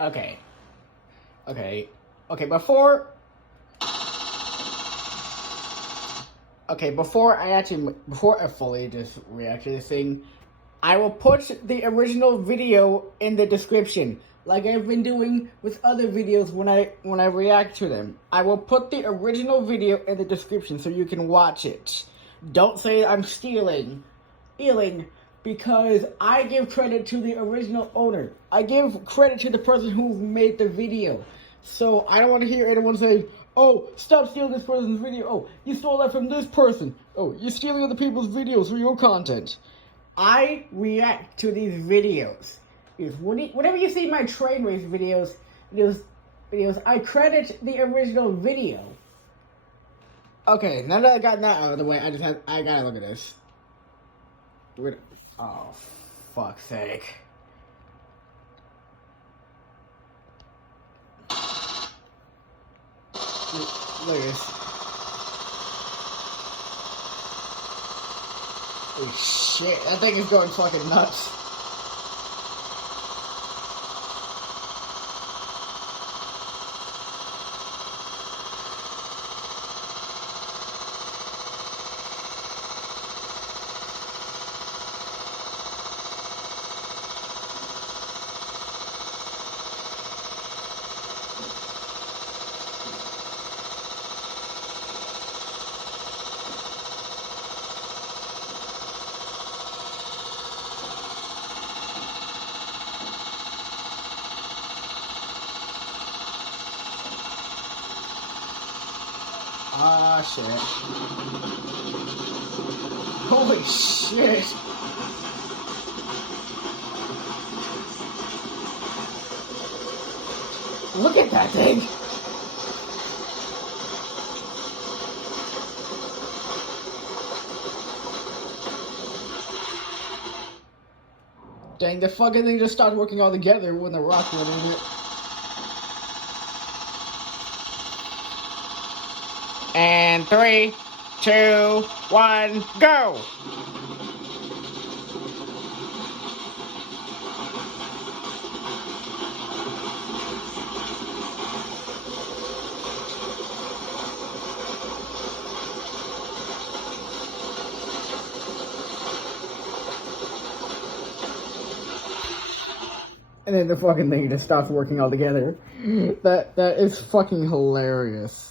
Okay. Okay. Okay, before... Okay, before I fully just react to this thing, I will put the original video in the description, like I've been doing with other videos when I react to them. I will put the original video in the description so you can watch it. Don't say I'm stealing, because I give credit to the original owner. I give credit to the person who made the video. So I don't want to hear anyone say, "Oh, stop stealing this person's video. Oh, you stole that from this person. Oh, you're stealing other people's videos for your content." I react to these videos. Whenever you see my train race videos, I credit the original video. Okay, now that I got that out of the way, I gotta look at this. Oh, fuck's sake. Look at this. Oh shit, that thing is going fucking nuts. Ah, shit. Holy shit. Look at that thing. Dang, the fucking thing just started working all together when the rock went in it. And 3, 2, 1, go! And then the fucking thing just stops working altogether. That is fucking hilarious.